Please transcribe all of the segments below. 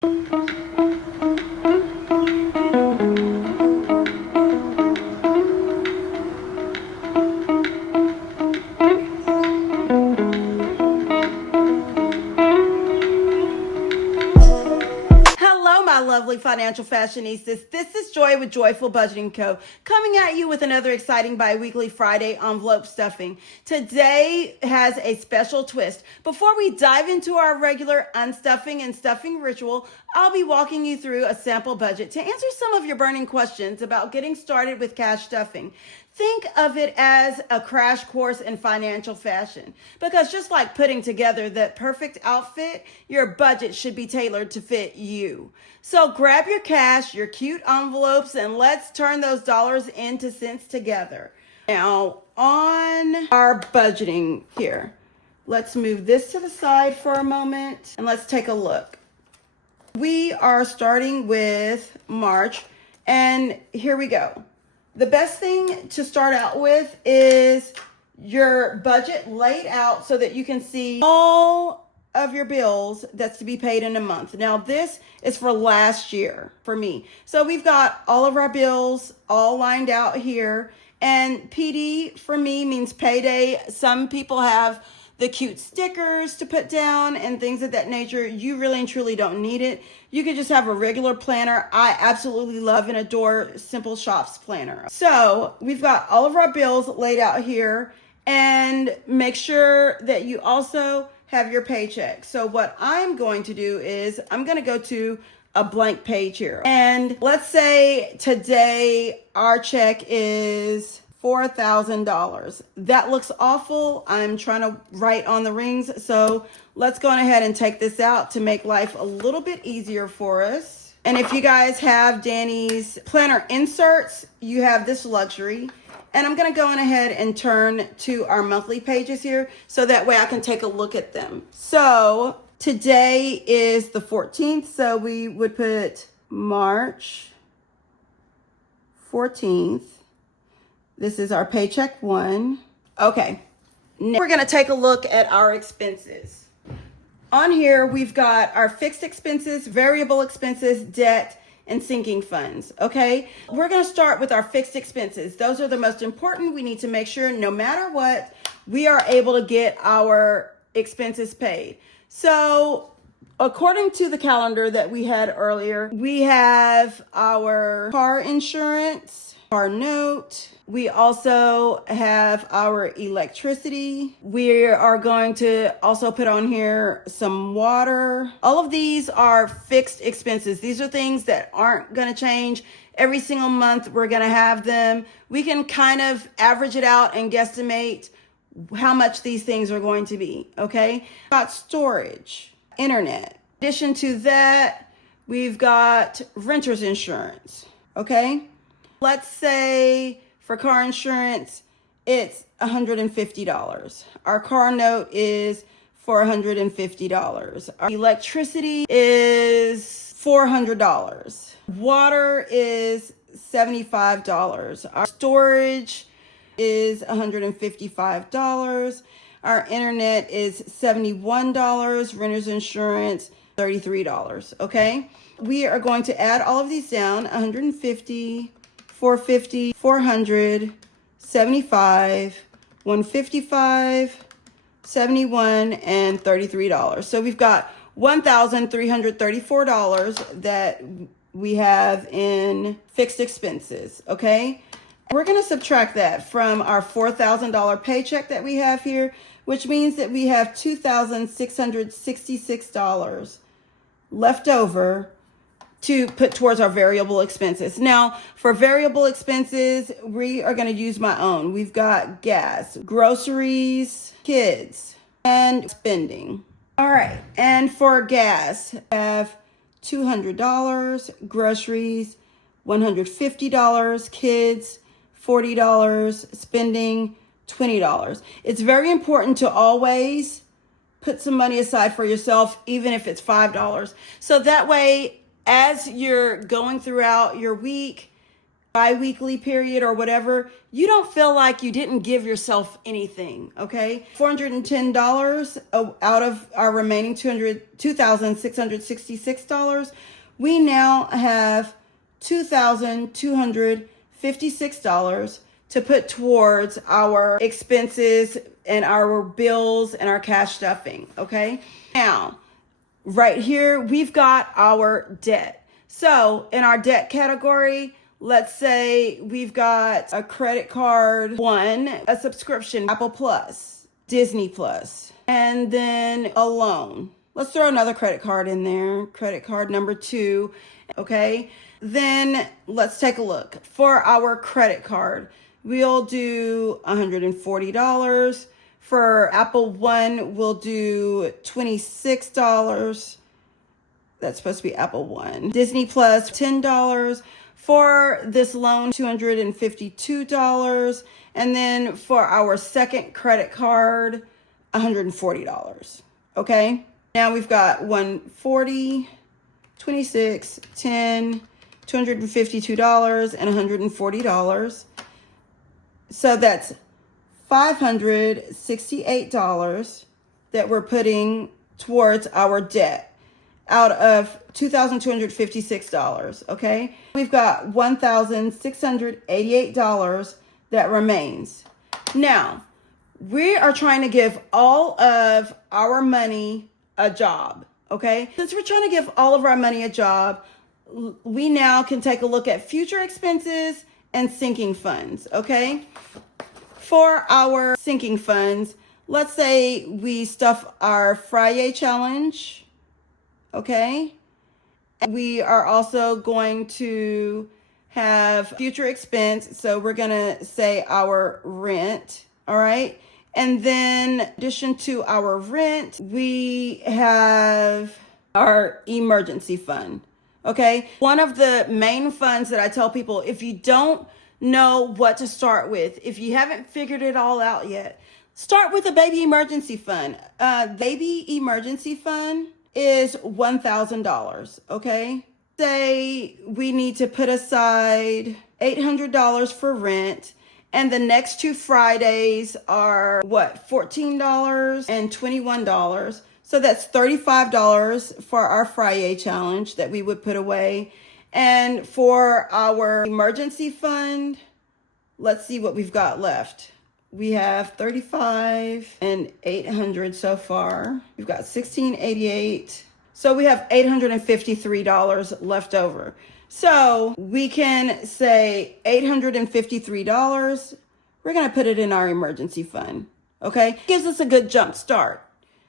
Hello, my lovely financial fashionistas. This is Joy with Joyful Budgeting Co. coming at you with another exciting Biweekly Friday envelope stuffing. Today has a special twist. Before we dive into our regular unstuffing and stuffing ritual, I'll be walking you through a sample budget to answer some of your burning questions about getting started with cash stuffing. Think of it as a crash course in financial fashion, because just like putting together the perfect outfit, your budget should be tailored to fit you. So grab your cash, your cute envelopes, and let's turn those dollars into cents together. Now, on our budgeting here, let's move this to the side for a moment and let's take a look. We are starting with March, and here we go. The best thing to start out with is your budget laid out so that you can see all of your bills that's to be paid in a month. Now, this is for last year for me. So we've got all of our bills all lined out here. And PD for me means payday. Some people have the cute stickers to put down and things of that nature. You really and truly don't need it. You could just have a regular planner. I absolutely love and adore Simple Shops planner. So we've got all of our bills laid out here, and make sure that you also have your paycheck. So what I'm going to do is I'm going to go to a blank page here. And let's say today our check is $4,000. That looks awful. I'm trying to write on the rings. So let's go on ahead and take this out to make life a little bit easier for us. And if you guys have Danny's planner inserts, you have this luxury. And I'm going to go on ahead and turn to our monthly pages here so that way I can take a look at them. So today is the 14th. So we would put March 14th. This is our paycheck one. Okay, now we're gonna take a look at our expenses. On here, we've got our fixed expenses, variable expenses, debt, and sinking funds, okay? We're gonna start with our fixed expenses. Those are the most important. We need to make sure no matter what, we are able to get our expenses paid. So according to the calendar that we had earlier, we have our car insurance, our note. We also have our electricity. We are going to also put on here some water. All of these are fixed expenses. These are things that aren't going to change. Every single month we're going to have them. We can kind of average it out and guesstimate how much these things are going to be, okay? Got storage, internet. In addition to that, we've got renter's insurance, okay? Let's say for car insurance, it's $150. Our car note is $450. Our electricity is $400. Water is $75. Our storage is $155. Our internet is $71. Renter's insurance, $33. Okay? We are going to add all of these down. 150, 450, 400, 75, 155, 71, and $33. So we've got $1,334 that we have in fixed expenses, okay? We're going to subtract that from our $4,000 paycheck that we have here, which means that we have $2,666 left over to put towards our variable expenses. Now, for variable expenses, we are going to use my own. We've got gas, groceries, kids, and spending. All right, and for gas, I have $200, groceries, $150, kids, $40, spending, $20. It's very important to always put some money aside for yourself, even if it's $5. So that way, as you're going throughout your week, bi-weekly period or whatever, you don't feel like you didn't give yourself anything, okay? $410 out of our remaining $2,666, we now have $2,256 to put towards our expenses and our bills and our cash stuffing, okay? Now, right here, we've got our debt. So in our debt category, let's say we've got a credit card, a subscription, Apple Plus, Disney Plus, and then a loan. Let's throw another credit card in there, credit card number 2, okay? Then let's take a look. For our credit card, we'll do $140. For Apple One, we'll do $26. That's supposed to be Apple One. Disney Plus, $10. For this loan, $252. And then for our second credit card, $140. Okay? Now we've got $140, $26, $10, $252, and $140. So that's $568 that we're putting towards our debt out of $2,256, okay? We've got $1,688 that remains. Now, we are trying to give all of our money a job, okay? Since we're trying to give all of our money a job, we now can take a look at future expenses and sinking funds, okay? For our sinking funds, let's say we stuff our Friday challenge, okay? And we are also going to have future expense, so we're gonna say our rent, all right? And then in addition to our rent, we have our emergency fund, okay? One of the main funds that I tell people, if you don't know what to start with, if you haven't figured it all out yet, start with a baby emergency fund. Baby emergency fund is $1,000, okay? Say we need to put aside $800 for rent, and the next 2 Fridays are what, $14 and $21. So that's $35 for our Friday challenge that we would put away. And for our emergency fund, let's see what we've got left. We have $35 and $800 so far. We've got $1,688. So we have $853 left over. So we can say $853. We're going to put it in our emergency fund. Okay? Gives us a good jump start.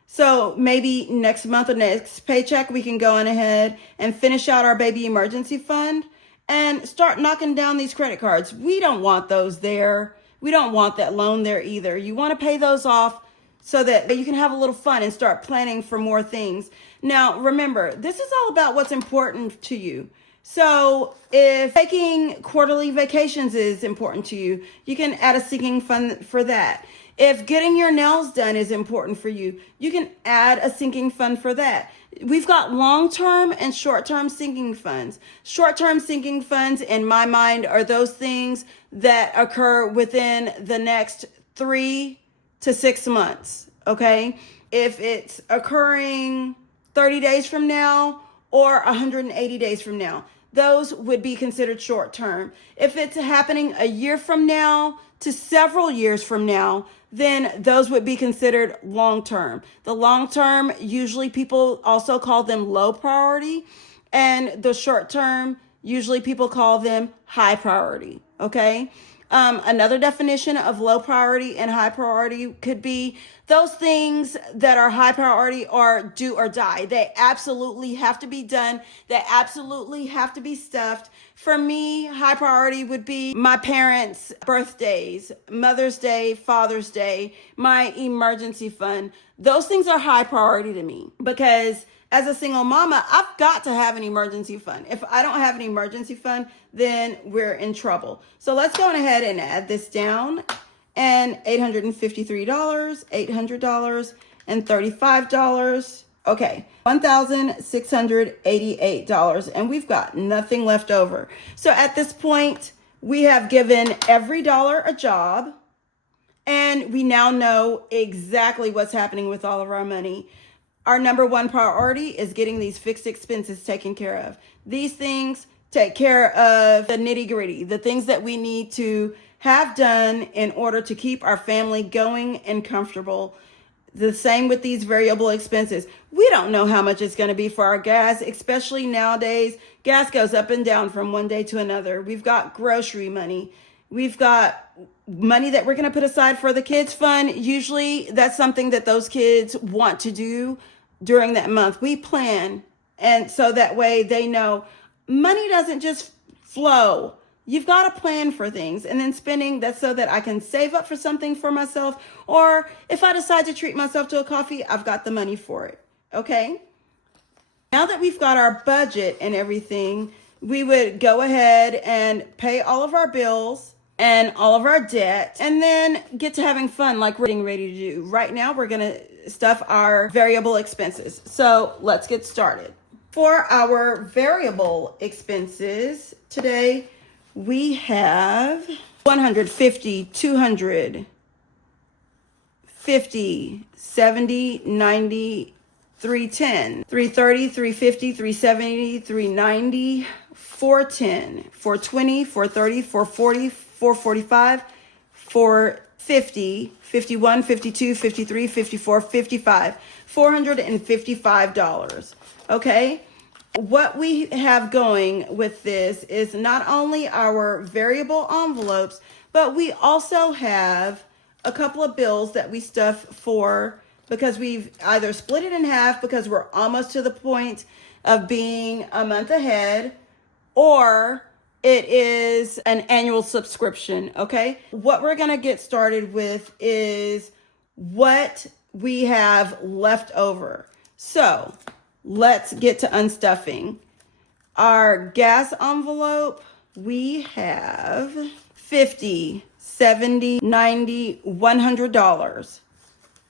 So maybe next month or next paycheck, we can go on ahead and finish out our baby emergency fund and start knocking down these credit cards. We don't want those there. We don't want that loan there either. You want to pay those off so that you can have a little fun and start planning for more things. Now, remember, this is all about what's important to you. So if taking quarterly vacations is important to you, you can add a sinking fund for that. If getting your nails done is important for you, you can add a sinking fund for that. We've got long-term and short-term sinking funds. Short-term sinking funds, in my mind, are those things that occur within the next 3 to 6 months, okay? If it's occurring 30 days from now or 180 days from now, those would be considered short-term. If it's happening a year from now to several years from now, then those would be considered long-term. The long-term, usually people also call them low priority, and the short-term, usually people call them high priority, okay? Another definition of low priority and high priority could be those things that are high priority are do or die. They absolutely have to be done. They absolutely have to be stuffed. For me, high priority would be my parents' birthdays, Mother's Day, Father's Day, my emergency fund. Those things are high priority to me because as a single mama, I've got to have an emergency fund. If I don't have an emergency fund, then we're in trouble. So let's go ahead and add this down. And $853, $800, and $35. Okay, $1,688. And we've got nothing left over. So at this point, We have given every dollar a job, and we now know exactly what's happening with all of our money. Our number one priority is getting these fixed expenses taken care of. These things take care of the nitty-gritty, the things that we need to have done in order to keep our family going and comfortable. The same with these variable expenses. We don't know how much it's going to be for our gas, especially nowadays. Gas goes up and down from one day to another. We've got grocery money. We've got money that we're going to put aside for the kids' fund. Usually that's something that those kids want to do during that month. We plan, and so that way they know money doesn't just flow. You've got to plan for things, and then spending, that's so that I can save up for something for myself, or if I decide to treat myself to a coffee, I've got the money for it. Okay? Now that we've got our budget and everything, we would go ahead and pay all of our bills and all of our debt, and then get to having fun like we're getting ready to do. Right now, we're going to stuff our variable expenses. So let's get started. For our variable expenses today, we have 150, 200, 50, 70, 90, 310, 330, 350, 370, 390, 410, 420, 430, 440, 445, 450, 51, 52, 53, 54, 55, $455. Okay? What we have going with this is not only our variable envelopes, but we also have a couple of bills that we stuff for, because we've either split it in half because we're almost to the point of being a month ahead, or it is an annual subscription. Okay? What we're going to get started with is what we have left over. So let's get to unstuffing. Our gas envelope, we have $50, $70, $90, $100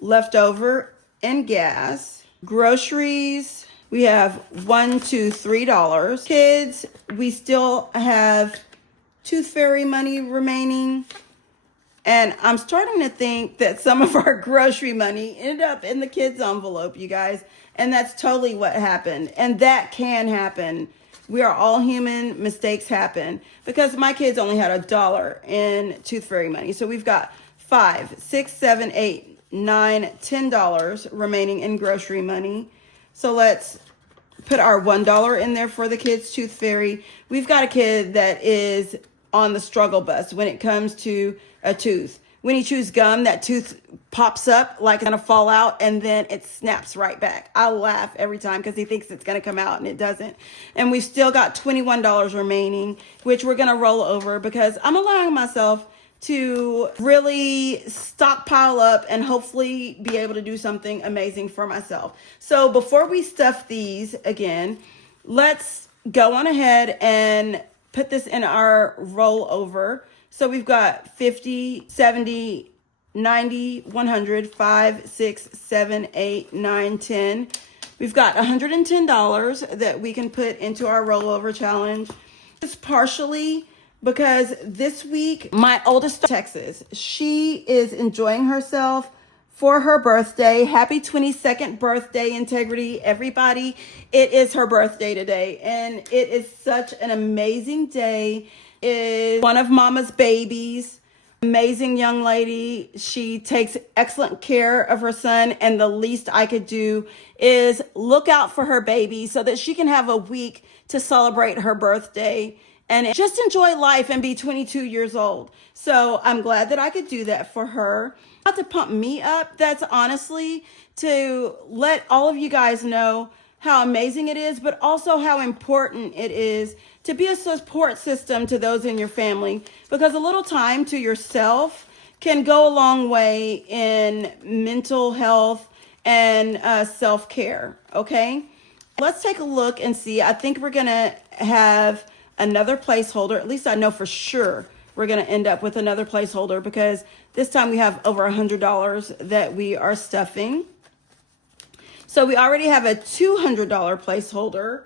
left over in gas. Groceries, we have $1, $2, $3. Kids, we still have Tooth Fairy money remaining. And I'm starting to think that some of our grocery money ended up in the kids' envelope, you guys. And that's totally what happened. And that can happen. We are all human. Mistakes happen. Because my kids only had $1 in Tooth Fairy money. So we've got $5, $6, $7, $8, $9, $10 remaining in grocery money. So let's put our $1 in there for the kids' Tooth Fairy. We've got a kid that is on the struggle bus when it comes to a tooth. When he chews gum, that tooth pops up like it's gonna fall out, and then it snaps right back. I laugh every time because he thinks it's gonna come out and it doesn't. And we've still got $21 remaining, which we're gonna roll over because I'm allowing myself to really stockpile up and hopefully be able to do something amazing for myself. So before we stuff these again, let's go on ahead and put this in our rollover. So we've got 50, 70, 90, 100, 5, 6, 7, 8, 9, 10. We've got $110 that we can put into our rollover challenge. Just partially because this week, my oldest, Texas, she is enjoying herself for her birthday. Happy 22nd birthday, Integrity, everybody. It is her birthday today, and it is such an amazing day. Is one of Mama's babies. Amazing young lady. She takes excellent care of her son, and the least I could do is look out for her baby so that she can have a week to celebrate her birthday and just enjoy life and be 22 years old. So I'm glad that I could do that for her. Not to pump me up, that's honestly to let all of you guys know how amazing it is, but also how important it is to be a support system to those in your family, because a little time to yourself can go a long way in mental health and self-care, okay? Let's take a look and see. I think we're gonna have another placeholder. At least I know for sure we're gonna end up with another placeholder, because this time we have over $100 that we are stuffing. So we already have a $200 placeholder,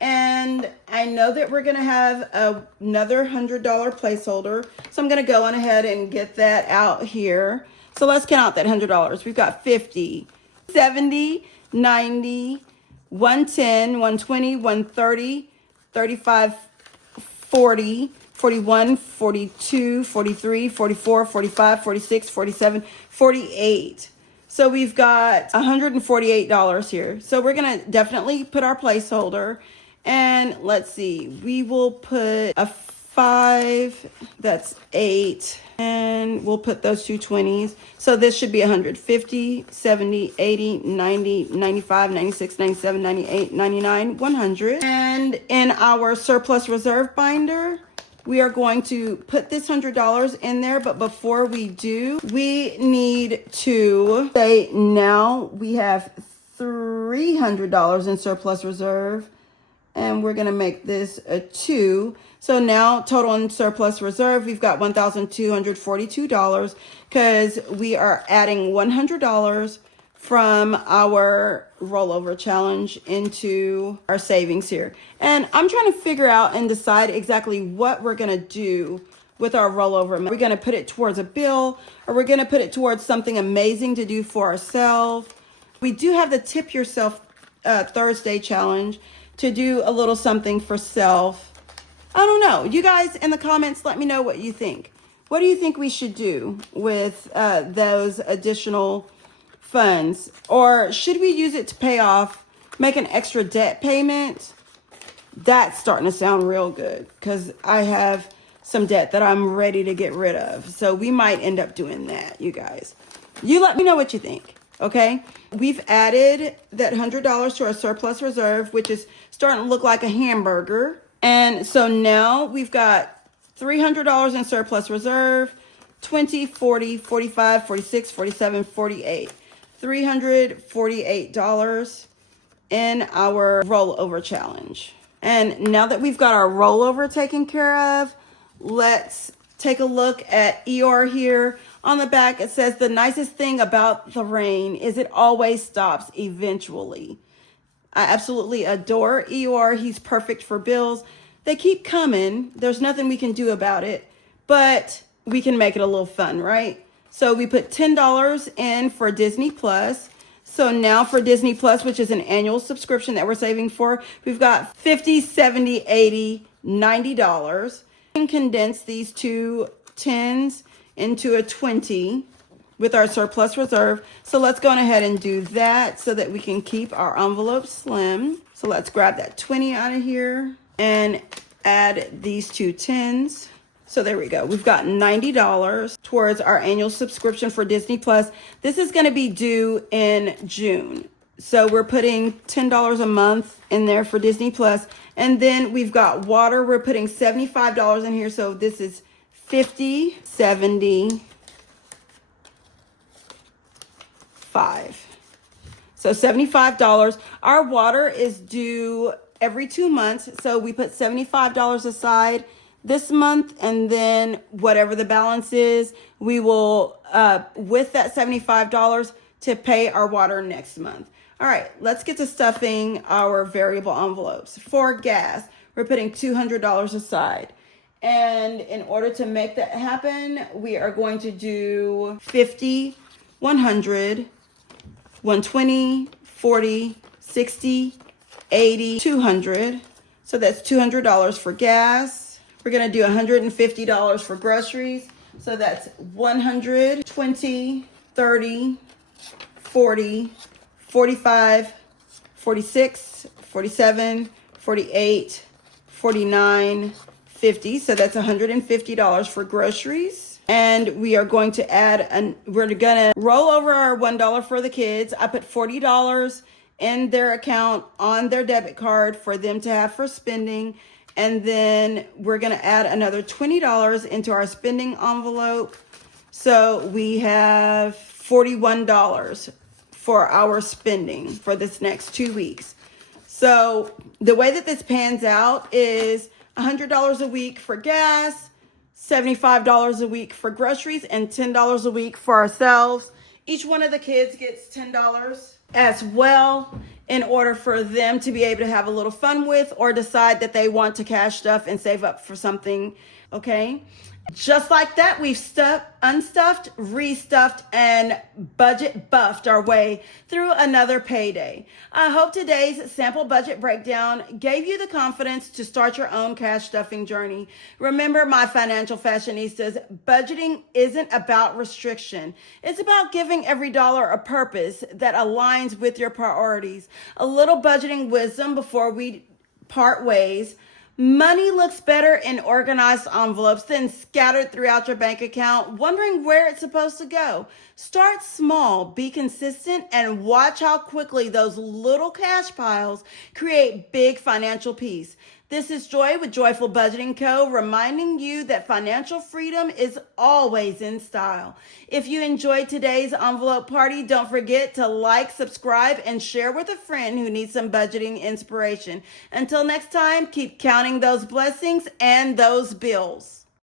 and I I know that we're going to have another $100 placeholder. So I'm going to go on ahead and get that out here. So let's count out that $100. We've got 50, 70, 90, 110, 120, 130, 35, 40, 41, 42, 43, 44, 45, 46, 47, 48. So we've got $148 here. So we're going to definitely put our placeholder. And let's see, we will put a 5, that's 8. And we'll put those two 20s. So this should be 150, 70, 80, 90, 95, 96, 97, 98, 99, 100. And in our surplus reserve binder, we are going to put this $100 in there, but before we do, we need to say now we have $300 in surplus reserve, and we're gonna make this a 2. So now total in surplus reserve, we've got $1,242 because we are adding $100 from our rollover challenge into our savings here. And I'm trying to figure out and decide exactly what we're gonna do with our rollover. Are we gonna put it towards a bill, or we're gonna put it towards something amazing to do for ourselves? We do have the Tip Yourself Thursday challenge to do a little something for self. I don't know. You guys in the comments, let me know what you think. What do you think we should do with those additional funds? Or should we use it to pay off, make an extra debt payment? That's starting to sound real good because I have some debt that I'm ready to get rid of. So we might end up doing that, you guys. You let me know what you think, okay? We've added that $100 to our surplus reserve, which is starting to look like a hamburger. And so now we've got $300 in surplus reserve, 20, 40, 45, 46, 47, 48. $348 in our rollover challenge. And now that we've got our rollover taken care of, let's take a look at Eeyore here. On the back, it says, the nicest thing about the rain is it always stops eventually. I absolutely adore Eeyore. He's perfect for bills. They keep coming. There's nothing we can do about it, but we can make it a little fun, right? So we put $10 in for Disney Plus. So now for Disney Plus, which is an annual subscription that we're saving for, we've got $50, $70, $80, $90. We can condense these two 10s into a 20 with our surplus reserve. So let's go on ahead and do that so that we can keep our envelope slim. So let's grab that 20 out of here and add these two 10s. So there we go. We've got $90 towards our annual subscription for Disney Plus. This is going to be due in June. So we're putting $10 a month in there for Disney Plus. And then we've got water. We're putting $75 in here. So this is 50, 70, 5. So $75. Our water is due every 2 months. So we put $75 aside this month, and then whatever the balance is, we will, with that $75, to pay our water next month. All right, let's get to stuffing our variable envelopes. For gas, we're putting $200 aside. And in order to make that happen, we are going to do 50, 100, 120, 40, 60, 80, 200. So that's $200 for gas. We're going to do $150 for groceries. So that's 100, 20, 30, 40, 45, 46, 47, 48, 49, 50. So that's $150 for groceries. And we are going to add, we're going to roll over our $1 for the kids. I put $40 in their account on their debit card for them to have for spending. And then we're going to add another $20 into our spending envelope. So we have $41 for our spending for this next 2 weeks. So the way that this pans out is $100 a week for gas, $75 a week for groceries, and $10 a week for ourselves. Each one of the kids gets $10 as well in order for them to be able to have a little fun with or decide that they want to cash stuff and save up for something. Okay. Just like that, we've unstuffed, restuffed, and budget buffed our way through another payday. I hope today's sample budget breakdown gave you the confidence to start your own cash stuffing journey. Remember, my financial fashionistas, budgeting isn't about restriction. It's about giving every dollar a purpose that aligns with your priorities. A little budgeting wisdom before we part ways. Money looks better in organized envelopes than scattered throughout your bank account, wondering where it's supposed to go. Start small, be consistent, and watch how quickly those little cash piles create big financial peace. This is Joy with Joyful Budgeting Co., reminding you that financial freedom is always in style. If you enjoyed today's envelope party, don't forget to like, subscribe, and share with a friend who needs some budgeting inspiration. Until next time, keep counting those blessings and those bills.